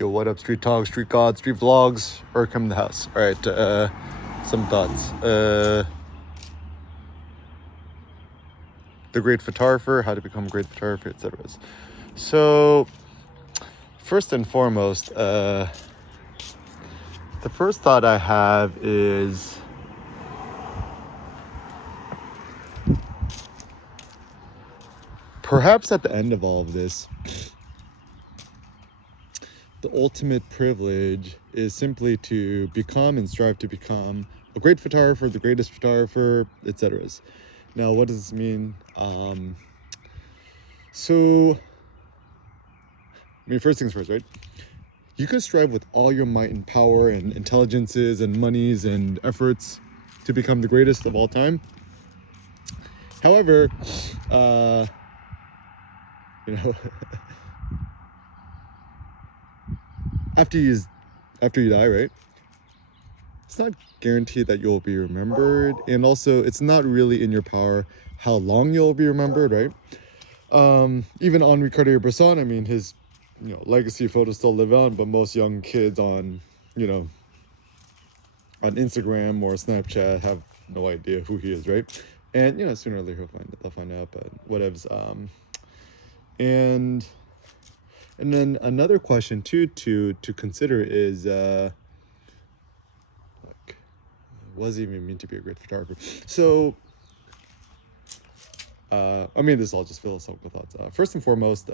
Yo, what up, street talk, street gods, street vlogs, or come in the house. All right, some thoughts. The great photographer, how to become a great photographer, etc. So, first and foremost, the first thought I have is perhaps at the end of all of this, the ultimate privilege is simply to become and strive to become a great photographer, the greatest photographer, etc. Now, what does this mean? First things first, right? You could strive with all your might and power and intelligences and monies and efforts to become the greatest of all time. However, after you die, right? It's not guaranteed that you'll be remembered, and also it's not really in your power how long you'll be remembered, right? Even Henri Cartier-Bresson, his legacy photos still live on, but most young kids on Instagram or Snapchat have no idea who he is, right? And sooner or later they'll find out, but whatevs. And then another question too to consider is what does it even mean to be a great photographer? So this is all just philosophical thoughts. First and foremost,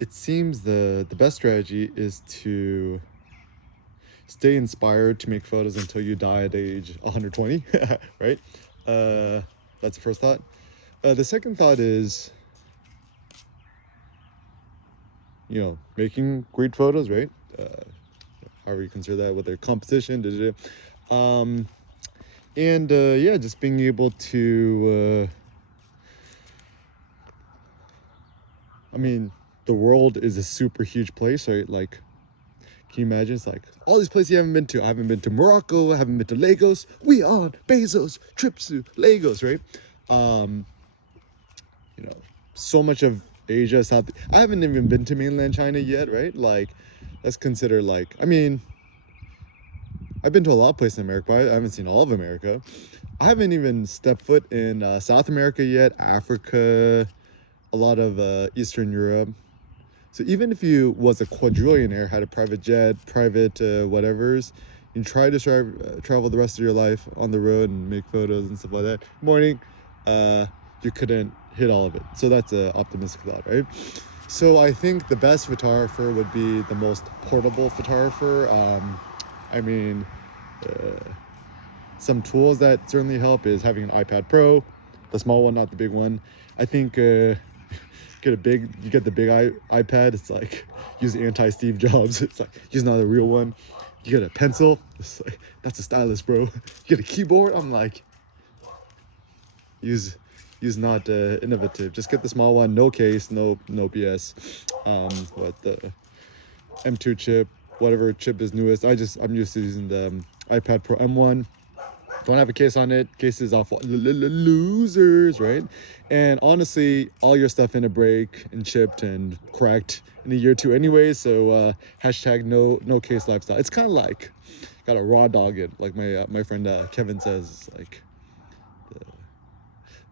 it seems the best strategy is to stay inspired to make photos until you die at age 120, right? That's the first thought. The second thought is, making great photos, right? However you consider that, whether composition, just being able to, the world is a super huge place, right? Like, can you imagine? It's like all these places you haven't been to. I haven't been to Morocco. I haven't been to Lagos. We on Bezos trips to Lagos, right? So much of Asia, South. I haven't even been to mainland China yet, right? Like, let's consider I've been to a lot of places in America, but I haven't seen all of America. I haven't even stepped foot in South America yet, Africa, a lot of Eastern Europe. So even if you was a quadrillionaire, had a private jet, private whatevers, you try to travel the rest of your life on the road and make photos and stuff like that. Morning, you couldn't hit all of it. So that's an optimistic thought, right? So I think the best photographer would be the most portable photographer. Some tools that certainly help is having an iPad Pro, the small one, not the big one. I think you get the big iPad. It's like use anti-Steve Jobs. It's like use not a real one. You get a pencil. It's like that's a stylus, bro. You get a keyboard. I'm like use not innovative. Just get the small one. No case. No BS. The M2 chip, whatever chip is newest. I'm used to using the iPad Pro M1. Don't have a case on it. Cases off losers, right? And honestly, all your stuff in a break and chipped and cracked in a year or two anyway. So hashtag no case lifestyle. It's kind of like got a raw dog it. Like my friend Kevin says, like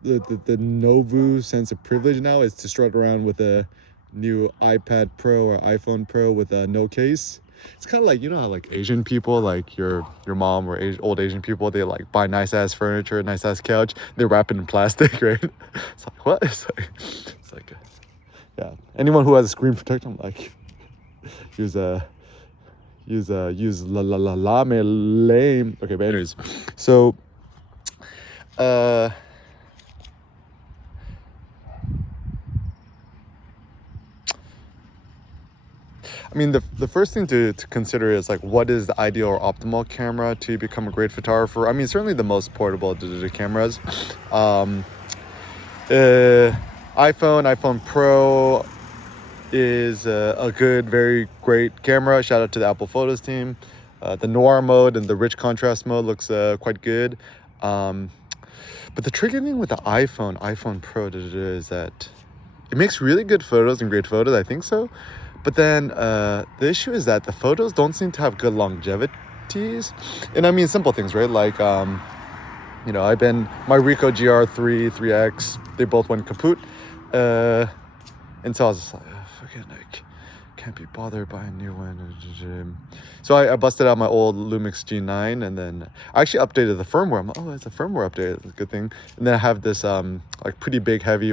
the Novu sense of privilege now is to strut around with a new iPad Pro or iPhone Pro with a no case. It's kind of like, how like Asian people, like your mom or old Asian people, they like buy nice ass furniture, nice ass couch, they wrap it in plastic, right? It's like, what? It's like yeah. Anyone who has a screen protector, I'm like, use la me lame. Okay, but anyways, so the first thing to consider is like, what is the ideal or optimal camera to become a great photographer? Certainly the most portable digital cameras. iPhone Pro is a good, very great camera. Shout out to the Apple Photos team. The noir mode and the rich contrast mode looks quite good. But the tricky thing with the iPhone Pro is that it makes really good photos and great photos. I think so. But then the issue is that the photos don't seem to have good longevities. And I mean simple things, right? Like I've been my Ricoh GR3, 3X, they both went kaput. And so I was just like, oh, fucking like, can't be bothered buying a new one. So I busted out my old Lumix G9, and then I actually updated the firmware. I'm like, oh, it's a firmware update. It's a good thing. And then I have this like pretty big, heavy,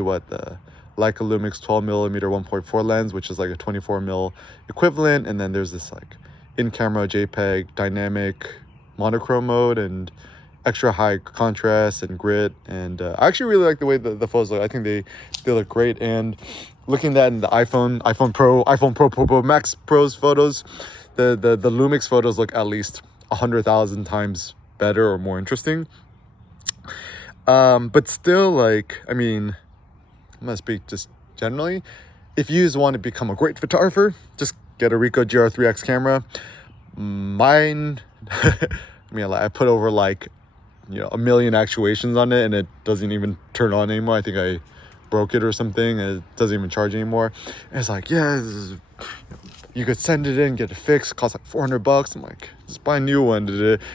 Leica Lumix 12mm 1.4 lens, which is like a 24mm equivalent. And then there's this like in-camera JPEG dynamic monochrome mode and extra high contrast and grit. And I actually really like the way the photos look. I think they look great. And looking at that in the iPhone Pro Max Pro's photos, the Lumix photos look at least 100,000 times better or more interesting. But still, like, I mean, I'm gonna speak just generally. If you just want to become a great photographer, just get a Ricoh GR3X camera. Mine, I mean, I put over like, 1 million actuations on it, and it doesn't even turn on anymore. I think I broke it or something. It doesn't even charge anymore. And it's like, you could send it in, get it fixed. It costs like $400. I'm like, just buy a new one.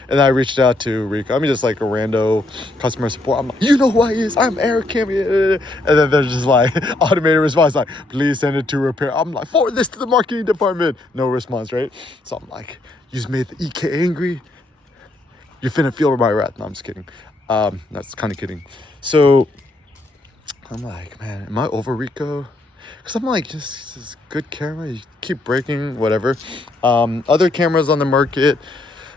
And I reached out to Ricoh. I mean, just like a rando customer support. I'm like, you know who I is? I'm Eric Kim. And then they're just like automated response, like, please send it to repair. I'm like, forward this to the marketing department. No response, right? So I'm like, you just made the EK angry. You finna feel my wrath. No, I'm just kidding. That's kind of kidding. So I'm like, man, am I over Ricoh? Because I'm like, just this good camera. You keep breaking, whatever. Other cameras on the market.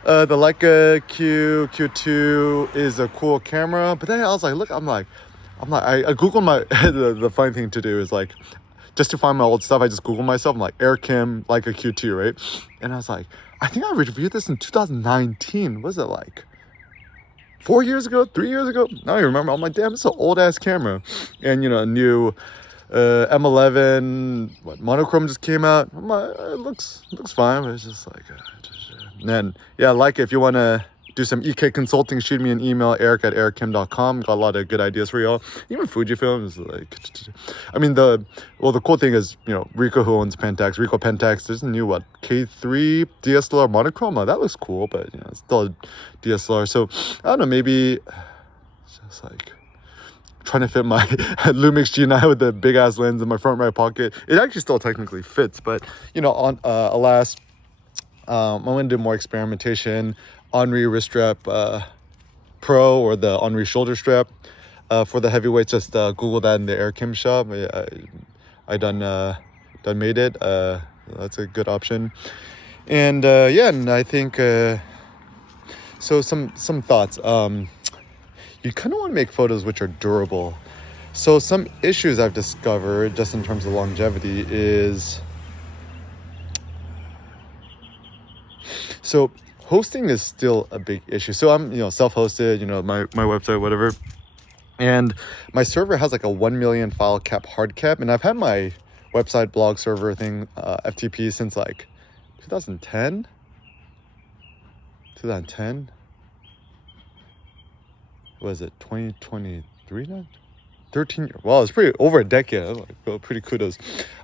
The Leica Q2 is a cool camera. But then I was like, I Googled my, the funny thing to do is like, just to find my old stuff, I just Googled myself. I'm like, Eric Kim, Leica Q2, right? And I was like, I think I reviewed this in 2019. What was it like? 4 years ago? 3 years ago? I don't even remember. I'm like, damn, it's an old ass camera. And a new M11 monochrome just came out. I'm like, it looks fine, but it's just like, and then like if you want to do some EK consulting, shoot me an email, eric@erickim.com. Got a lot of good ideas for y'all. Even Fujifilm is like, I mean, the cool thing is, Ricoh, who owns Pentax, Ricoh Pentax, there's a new, K3 DSLR monochrome. That looks cool, but, it's still a DSLR. So, I don't know, maybe it's just like trying to fit my Lumix G9 with the big ass lens in my front right pocket. It actually still technically fits, but, alas, I'm going to do more experimentation. Henri wrist strap Pro, or the Henri shoulder strap for the heavyweights. Just Google that in the Air Kim shop. I done made it. That's a good option. And and I think so. Some thoughts. You kind of want to make photos which are durable. So some issues I've discovered just in terms of longevity is, so hosting is still a big issue. So I'm, self-hosted, my website, whatever. And my server has like a 1 million file cap, hard cap. And I've had my website blog server thing, FTP, since like 2010. What is it, 2023 now? 13 years. Well, it's pretty over a decade. I'm like, well, pretty kudos.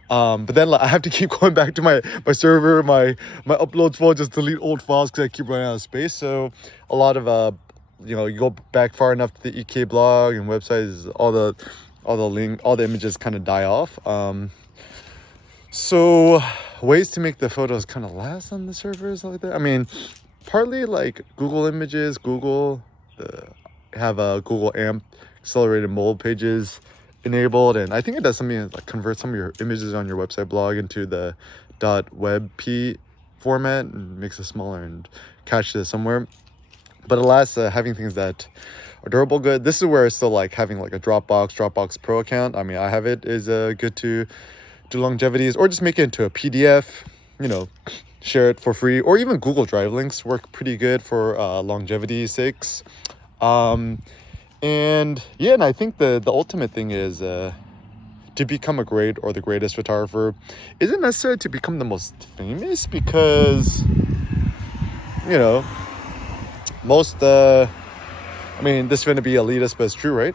But then I have to keep going back to my server, my uploads file, just delete old files because I keep running out of space. So a lot of you go back far enough to the EK blog and websites, all the images kind of die off. So ways to make the photos kind of last on the servers like that. I mean, partly like Google Images, have a Google AMP accelerated mold pages enabled, and I think it does something like convert some of your images on your website blog into the .webp format and makes it smaller and caches it somewhere. But alas, having things that are durable, good. This is where it's still like having like a Dropbox Pro account. I mean, I have it, is good to do longevities, or just make it into a PDF, share it for free, or even Google Drive links work pretty good for longevity sakes. And I think the ultimate thing is to become a great or the greatest photographer isn't necessarily to become the most famous, because most I mean, this is going to be elitist, but it's true, right?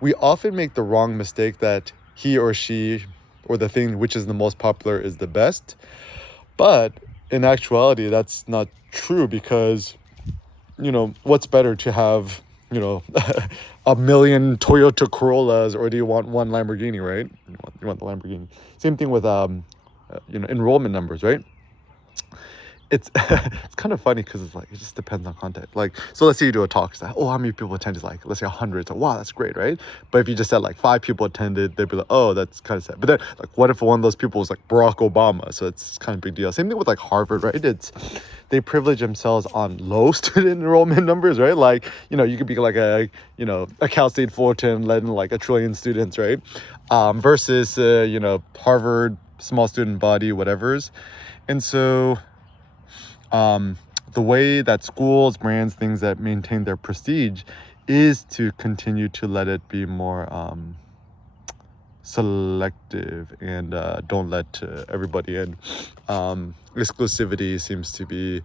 We often make the wrong mistake that he or she or the thing which is the most popular is the best. But in actuality, that's not true because, what's better to have, a million Toyota Corollas, or do you want one Lamborghini, right? You want the Lamborghini. Same thing with, enrollment numbers, right? It's it's kind of funny because it's like it just depends on context. Like, so let's say you do a talk, it's like, oh, how many people attended? Like, let's say 100. It's like, wow, that's great, right? But if you just said like 5 people attended, they'd be like, oh, that's kind of sad. But then, like, what if one of those people was like Barack Obama? So it's kind of a big deal. Same thing with like Harvard, right? They privilege themselves on low student enrollment numbers, right? Like, you could be like a Cal State Fullerton letting like 1 trillion students, right? Versus Harvard small student body, whatever's, and so. The way that schools, brands, things that maintain their prestige is to continue to let it be more selective and don't let everybody in. Exclusivity seems to be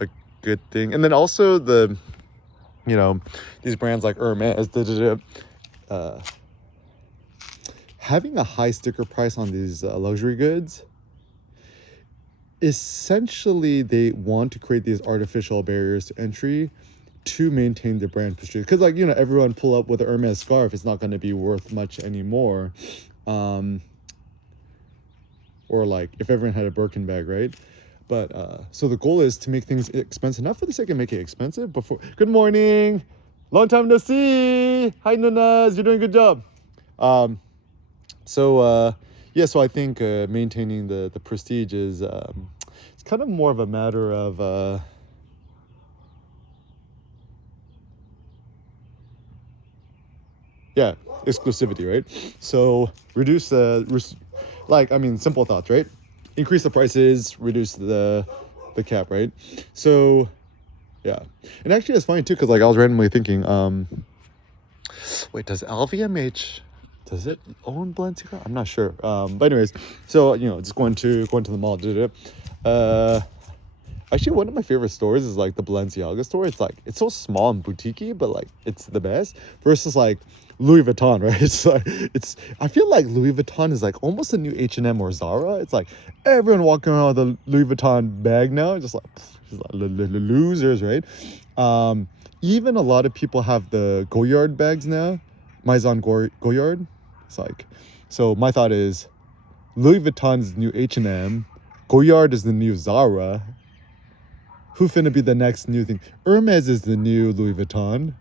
a good thing. And then also these brands like Hermes, having a high sticker price on these luxury goods, essentially they want to create these artificial barriers to entry to maintain their brand prestige, because everyone pull up with an Hermes scarf, it's not going to be worth much anymore, or like if everyone had a Birkin bag, right? But so the goal is to make things expensive, not for the sake of making it expensive, but for good morning, long time no see, hi Nunas, you're doing a good job. So I think maintaining the prestige is it's kind of more of a matter of exclusivity, right? So reduce simple thoughts, right? Increase the prices, reduce the cap, right? So yeah, and actually it's funny too because like I was randomly thinking, wait, does LVMH? Does it own Balenciaga? I'm not sure. But anyways, so just going to the mall. Actually, one of my favorite stores is like the Balenciaga store. It's so small and boutiquey, but like it's the best. Versus like Louis Vuitton, right? I feel like Louis Vuitton is like almost a new H&M or Zara. It's like everyone walking around with a Louis Vuitton bag now, just like losers, right? Even a lot of people have the Goyard bags now. Maison Goyard. It's like, so my thought is Louis Vuitton is the new H&M, Goyard is the new Zara. Who finna be the next new thing? Hermes is the new Louis Vuitton.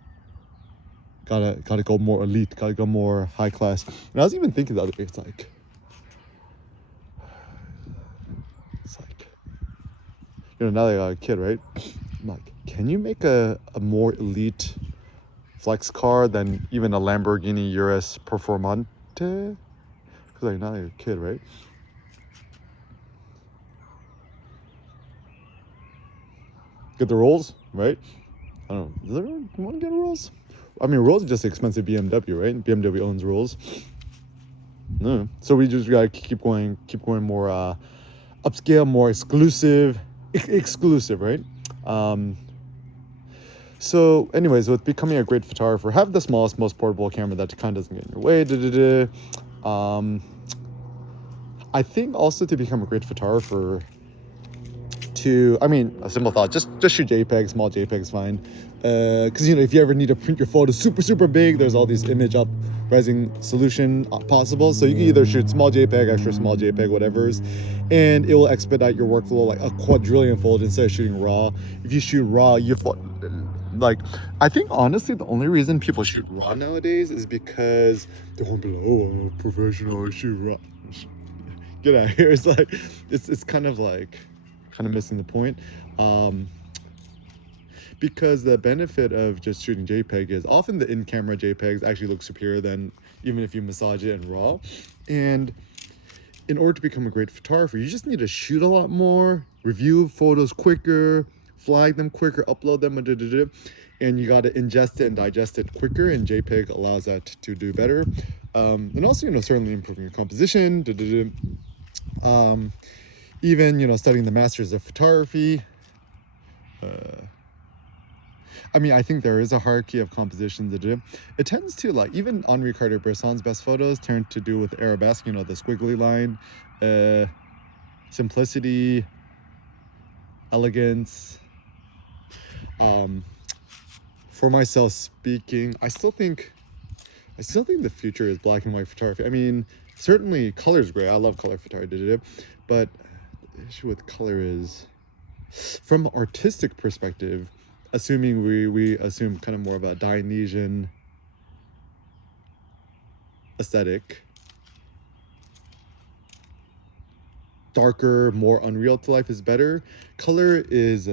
Gotta go more elite, gotta go more high class. And I was even thinking the other day, it's like now that I got a kid, right? I'm like, can you make a more elite flex car than even a Lamborghini Urus Performante? Because like now you're a kid, right? Get the rolls, right? I don't know. Does everyone want to get rolls? I mean, Rolls is just expensive BMW, right? BMW owns Rolls. No, so we just gotta keep going more upscale, more exclusive, right? So anyways, with becoming a great photographer, have the smallest, most portable camera that kind of doesn't get in your way. I think also to become a great photographer, a simple thought, just shoot JPEG, small JPEG is fine. Because if you ever need to print your photo super big, there's all these image uprising solution possible. So you can either shoot small JPEG, extra small JPEG, whatever's, and it will expedite your workflow like a quadrillion fold instead of shooting RAW. If you shoot RAW, I think honestly the only reason people shoot RAW nowadays is because they won't be like, oh, I'm a professional, I shoot RAW. Get out of here. It's like it's kind of missing the point. Because the benefit of just shooting JPEG is often the in-camera JPEGs actually look superior than even if you massage it in RAW. And in order to become a great photographer, you just need to shoot a lot more, review photos quicker, flag them quicker, upload them, and you got to ingest it and digest it quicker, and JPEG allows that to do better. And also, certainly improving your composition, even, studying the masters of photography. I mean, I think there is a hierarchy of compositions to do. It tends to like even Henri Cartier-Bresson's best photos tend to do with arabesque, you know, the squiggly line, uh, simplicity, elegance. Um, for myself speaking, I still think the future is black and white photography. I mean, certainly color is great. I love color photography, but the issue with color is, from an artistic perspective, assuming we assume kind of more of a Dionysian aesthetic, darker, more unreal to life is better. Color is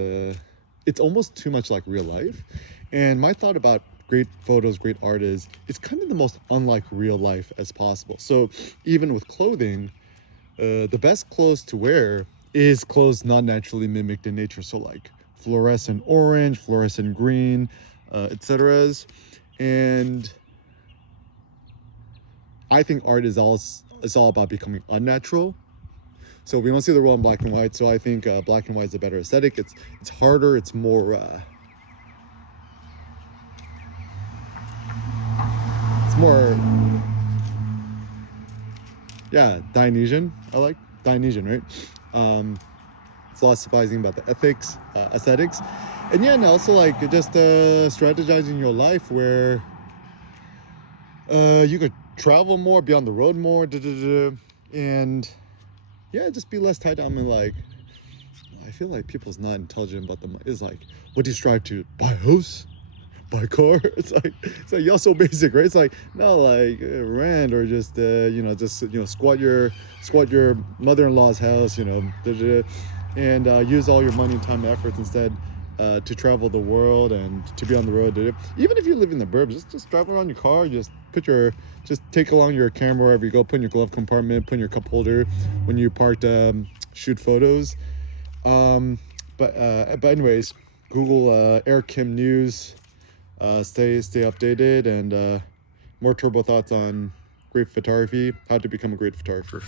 it's almost too much like real life. And my thought about great photos, great art is it's kind of the most unlike real life as possible. So even with clothing, the best clothes to wear is clothes not naturally mimicked in nature. So like fluorescent orange, fluorescent green, etc. And I think art is all about becoming unnatural. So we don't see the world in black and white. So I think black and white is a better aesthetic. It's harder. It's more, yeah, Dionysian. I like Dionysian, right? Philosophizing about the ethics, aesthetics, and yeah, and also like just strategizing your life where you could travel more, be on the road more, and yeah, just be less tied down. And like, I feel like people's not intelligent about the. It's like, what do you strive to buy a house, buy a car? It's like y'all so basic, right? It's like no, like rent or just squat your mother-in-law's house, and use all your money, time, and efforts instead. To travel the world and to be on the road. Even if you live in the burbs, just drive around your car. Just take along your camera wherever you go. Put in your glove compartment. Put in your cup holder when you parked. Shoot photos. But anyways, Google Air Kim News. Stay updated and more turbo thoughts on great photography. How to become a great photographer.